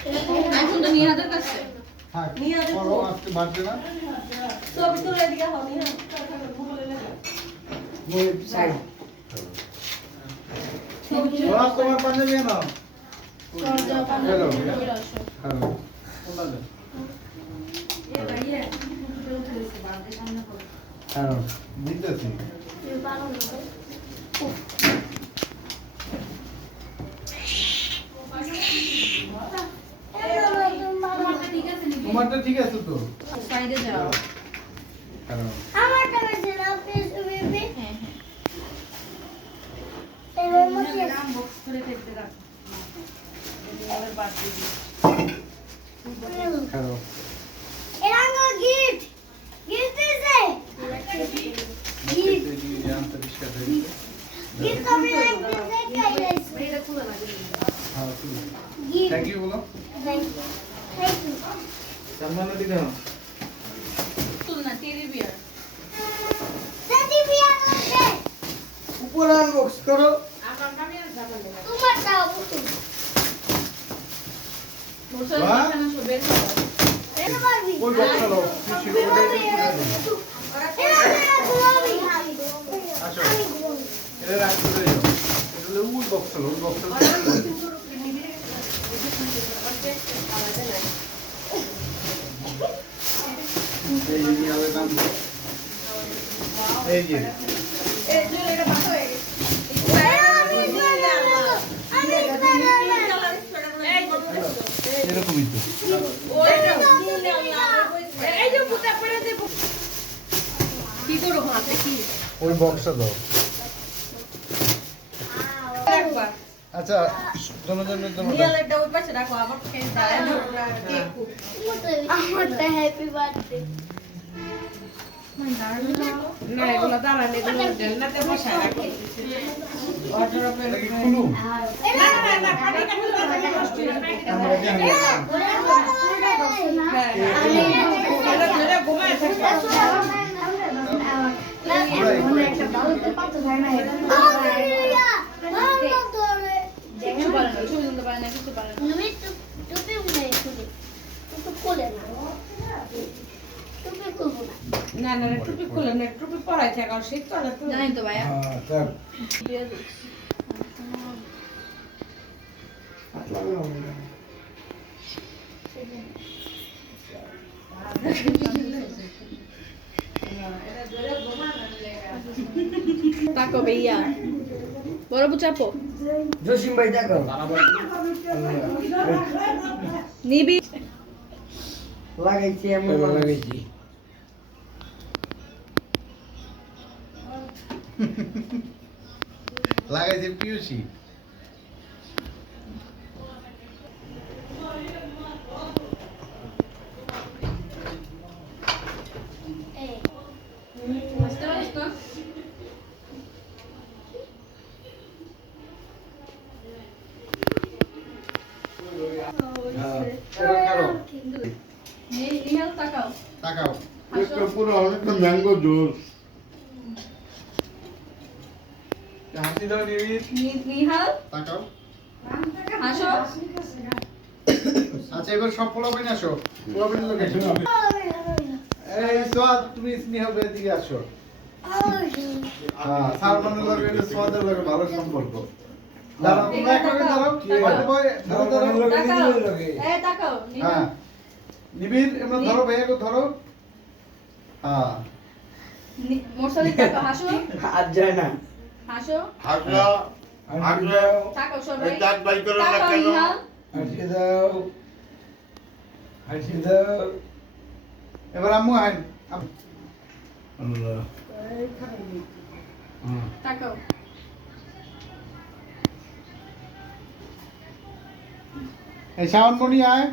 এখন তো নিহাদের কাছে হ্যাঁ করো আজকে বাড়ছে না ছবি তুলে দিয়া হবে না মই সাইড ওরা তোমার পাঞ্জাবি নাও হ্যালো হ্যালো হ্যালো দিতেছি তোমারটা ঠিক আছে তো সাইডে যাও হ্যালো আমারটা বেশি না প্লিজ বেবি হ্যাঁ হ্যাঁ এবার মধ্যে নাম বক্স করে ফেলতে রাখ আবার বাড়তে দিই হ্যালো এরাঙ্গো গিফট গিফট দিছে গিফট কবে লাগবে গাইস এটা খুলে না হ্যাঁ গিফট থ্যাংক ইউ বলো থ্যাংক ইউ সম্মান দিতে হবে তুল না টেডি বিয়ার সেটি বিয়া করতে উপর আনবক্স করো আমার কাছে যাবেন না তোমার দাও বুঝুন মোটর বাহ। এখানে সব বের করো এটা পারবি ওই বক্সটা দাও খুশি ওটা আসো এটা রাখতে দাও এটা হলো ওই বক্সটা ওই বক্সটা এই যে নিয়ে নাম এই যে এই যে এটা পাস হয়ে গেছে এরকমই তো এই যে পুতা করে দেব কি করব হাতে কি ওই বক্সটা দাও একবার আচ্ছা জনজনের জন্য নিয়ালেটা ওই পাশে রাখো আবার কেক দাও কেক আমারটা হ্যাপি বার্থডে না এগুলো দাঁড়ালে এগুলো জান্নাতে বসায় রাখো অর্ডার এটা কি খুলু না না না কাটি কাটি আমরা জানি হ্যাঁ এটা ধরে ঘুমায় থাকবে কিছু পারে না ছবি তুলতে পারে না কিছু পারে না না না টুপি খুলে না টুপি পরাই থাকা শীত করে তো জানি তো ভাইয়া হ্যাঁ স্যার তাকো ভাইয়া বড় বুচাপো জসিম ভাই দেখো নিবি লাগাইছি এমন লাগাইছি লাগাইছে পিউসি বুঝতে পারিস তো নিহাল তাকাও তাকাও হাসো পুরো অনেকটা ম্যাঙ্গো জুস হাসি দাও নিবি নিহাল তাকাও হাসো আচ্ছা এবার সব পোলাবেন আসো পোলাবেন লোক আসো এই সোয়াদ তুমি স্নেহ বেদিকে আসো হ্যাঁ সালমানের লগে এটা সোয়াদের লগে ভালো সম্পর্ক দাঁড়াও তোমরা একভাবে দাঁড়াও দাঁড়াও তাকাও এই তাকাও হ্যাঁ নিবির এমন ধরো ভাইয়াকে ধরো হ্যাঁ মোরসালি তাকাও হাসো আর যায় না হাসো হাসলা হাসলা তাকাও সবাই এই দাঁত বাই করো না তাকাও কেন নিহাল হাসি দাও হাসি দাও এবার আম্মু আইন আল্লাহ তাকাও এই শাওনমণি আয়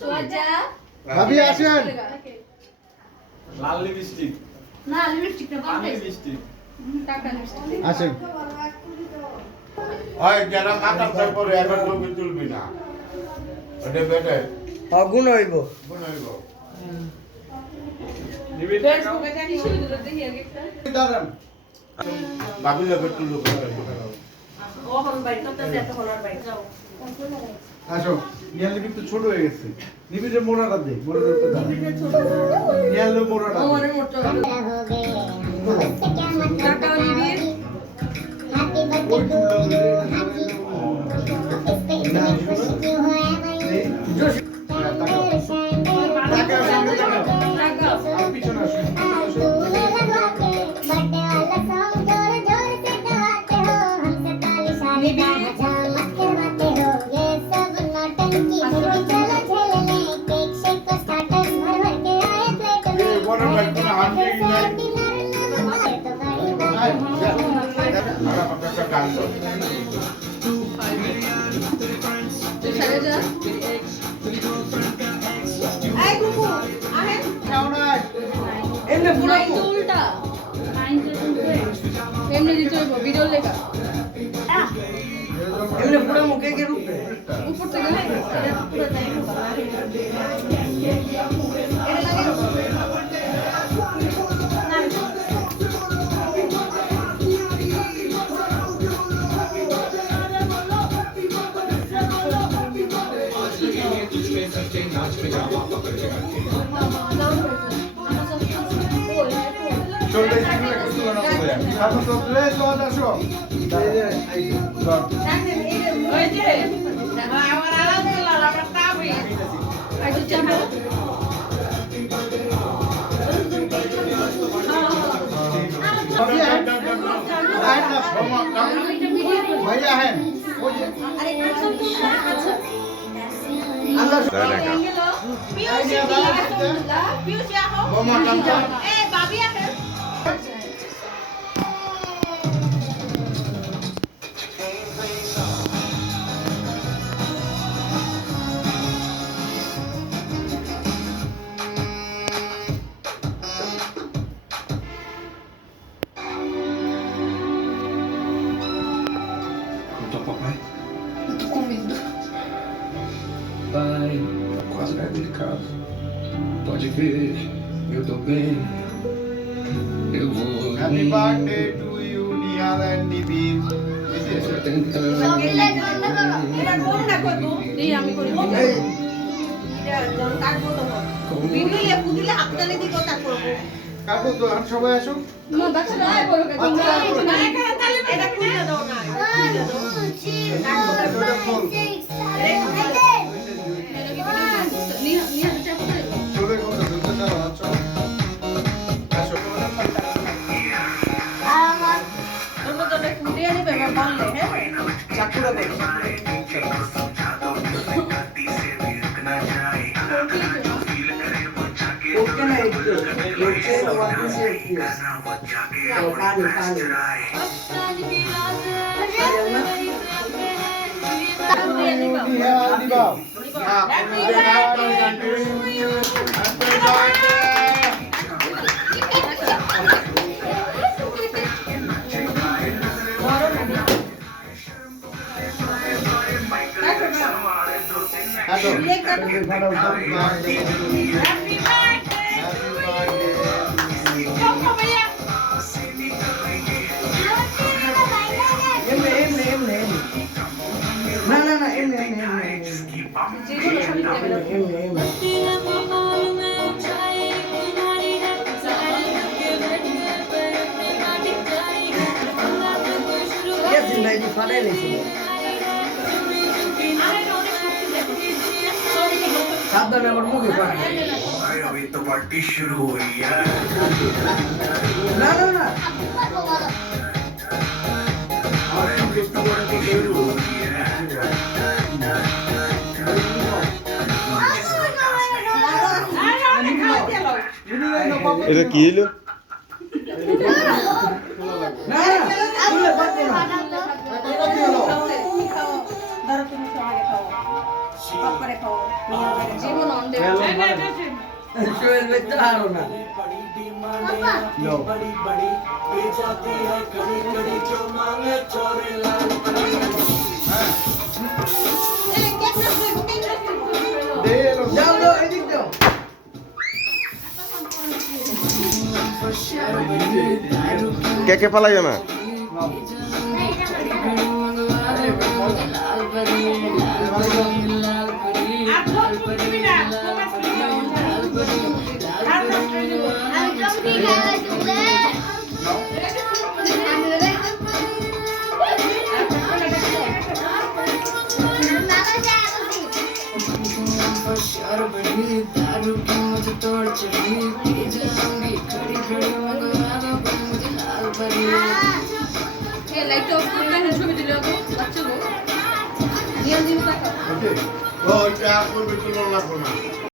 সোজা ভাবি আসেন লাল লিপস্টিক না লিপস্টিকটা পানি পাল্টে লিপস্টিক টাকা লিপস্টিক আসেন ওই যারা মাথা চাই পরে এখন ছবি তুলবি না ওটা বেটে অগুণ হইব বনাইব নিবির ফেসবুকে জানি শুরু করে দেখি আগে একটা দাঁড়ান বাবি লোক একটু লোক আসো নিয়াল লিপি তো ছোট হয়ে গেছে নিবিড়ের মোড়াটা দে মোড়াটা দাও নিয়ালের মোড়াটা দে। ওই চুলটা ধরে এই, হ্যাঁ, তাকাও। তাকাও, সামনে তাকাও। আর পিছনে আসো, পিছনে আসো। এই বড় ব্যাগটা হাত দিয়ে নাই আয়, যা। আমরা একটা গান দাও খাও নাই। এমনি পুরাই এমনি দিতে হইব ভিডিও লেখা এমনি পুরো মুখে কে রূপে উপর থেকে চলতে একটু একটু তুলনা করে। সামনে তো রে, চল আসো। এই যে, এই যে, ধর। ওই যে আমার আলাদা গেলাম আমার কাবি ভাইয়া হ্যাঁ। আয় না, ভাইয়া হ্যাঁ। ওই যে, আল্লাহ মামা কামটা Pai, quase vai de casa. Pode ver, eu tô bem. Eu vou. Happy birthday to you Niall and নিবি। Tô tentando. দিই আমি করি কাকু তো আর সবাই আসো। মা বাচ্চারা আয় বলো কে তোমরা নিয়ে নিয়ে চাপ করে চলে কোথায় চলতে যাও আছো। আসো। চাকুরা দে। ওকে না একটু লোকে ওয়াকি সে একটু তো পানি পানি নিয়াল দিবা। আসো। Happy birthday. Happy birthday. এমনি এমনি এমনি এমনি না না না এমনি এমনি এমনি যেগুলো সবই ক্যামেরা এমনি এমনি কে জিন্দাগি ফাটাই লেছিল সাবধানে আবার মুখে ফাটাই अभी तो पार्टी शुरू हुई है না না না এটা কি হলো? না তুলে পারবো না জীবন অন দে শোয়েল বেচতে পারো না লো। দে লো। যাও যাও এদিক যাও কে কে পালাই না? না, আর ফোন দিবি না ফোকাস করবি আর নষ্ট হয়ে যাবো আমি চমকি গেলাম তুলে আমি রে নানা যাচ্ছি এই লাইটটা অফ করে না ছবি দিলে তো বাচ্চা গো নিয়ম দিন টাকা ওকে ওই চা করবে তো না